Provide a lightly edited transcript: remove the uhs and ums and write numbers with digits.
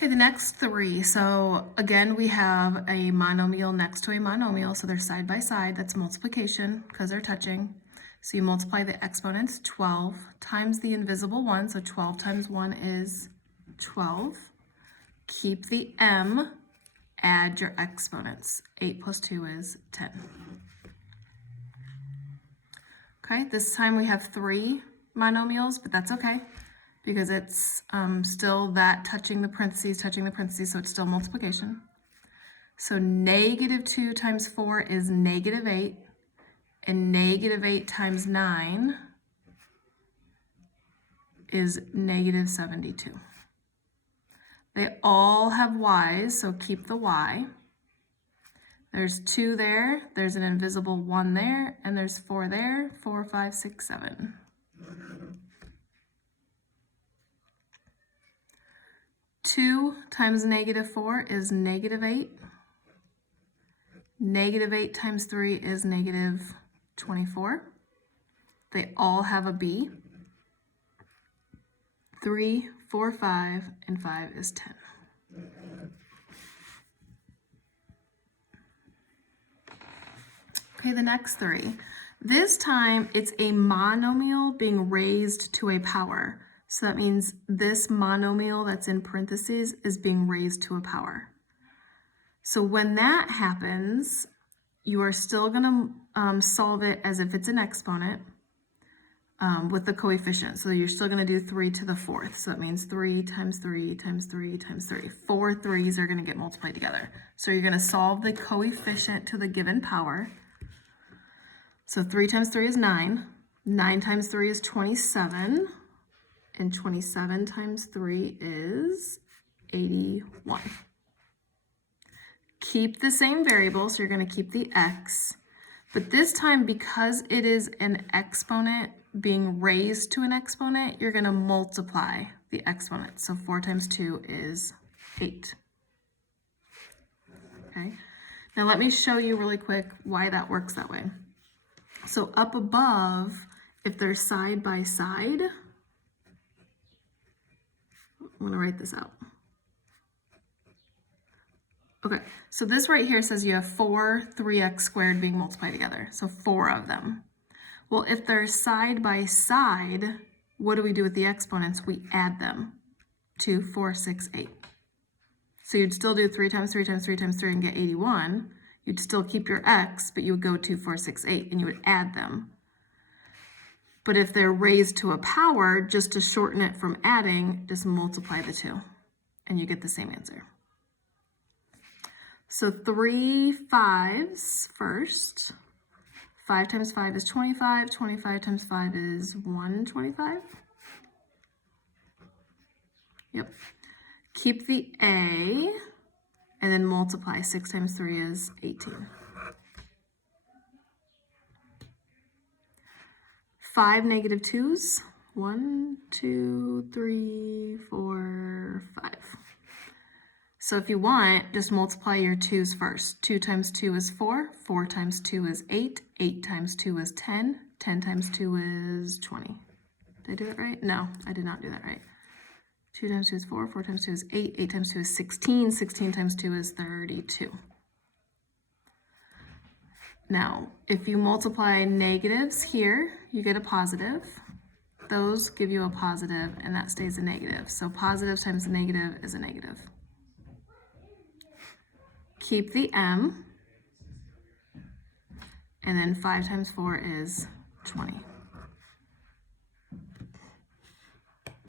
Okay, the next three. So again, we have a monomial next to a monomial, so they're side by side. That's multiplication because they're touching. So you multiply the exponents, 12 times the invisible 1, so 12 times 1 is 12. Keep the m, add your exponents. 8 plus 2 is 10. Okay, this time we have 3 monomials, but that's okay because it's still that touching the parentheses, so it's still multiplication. So negative 2 times 4 is negative 8, and negative 8 times 9 is negative 72. They all have y's, so keep the y. There's 2 there, there's an invisible 1 there, and there's 4 there, 4, 5, 6, 7. Two times negative 4 is negative 8. Negative 8 times 3 is negative 24. They all have a b. 3, 4, 5, and 5 is 10. Okay, the next three. This time it's a monomial being raised to a power. So that means this monomial that's in parentheses is being raised to a power. So when that happens, you are still going to solve it as if it's an exponent with the coefficient. So you're still going to do 3 to the 4th. So that means 3 times 3 times 3 times 3. 4 3s are going to get multiplied together. So you're going to solve the coefficient to the given power. So 3 times 3 is 9. 9 times 3 is 27. And 27 times 3 is 81. Keep the same variable, so you're going to keep the x. But this time, because it is an exponent being raised to an exponent, you're going to multiply the exponent. So 4 times 2 is 8. Okay. Now let me show you really quick why that works that way. So up above, if they're side by side, I'm going to write this out. Okay, so this right here says you have 4 3x squared being multiplied together, so 4 of them. Well, if they're side by side, what do we do with the exponents? We add them. 2, 4, 6, 8. So you'd still do 3 times 3 times 3 times 3 and get 81. You'd still keep your x, but you would go 2, 4, 6, 8, and you would add them. But if they're raised to a power, just to shorten it from adding, just multiply the 2, and you get the same answer. So 3 5s first. 5 times 5 is 25. 25 times 5 is 125. Yep. Keep the a, and then multiply. 6 times 3 is 18. 5 negative 2s. 1, 2, 3, 4, 5. So if you want, just multiply your 2's first. 2 times 2 is 4. 4 times 2 is 8. 8 times 2 is 10. 10 times 2 is 20. Did I do it right? No, I did not do that right. 2 times 2 is 4. 4 times 2 is 8. 8 times 2 is 16. 16 times 2 is 32. Now, if you multiply negatives here, you get a positive. Those give you a positive, and that stays a negative. So positive times a negative is a negative. Keep the m, and then 5 times 4 is 20.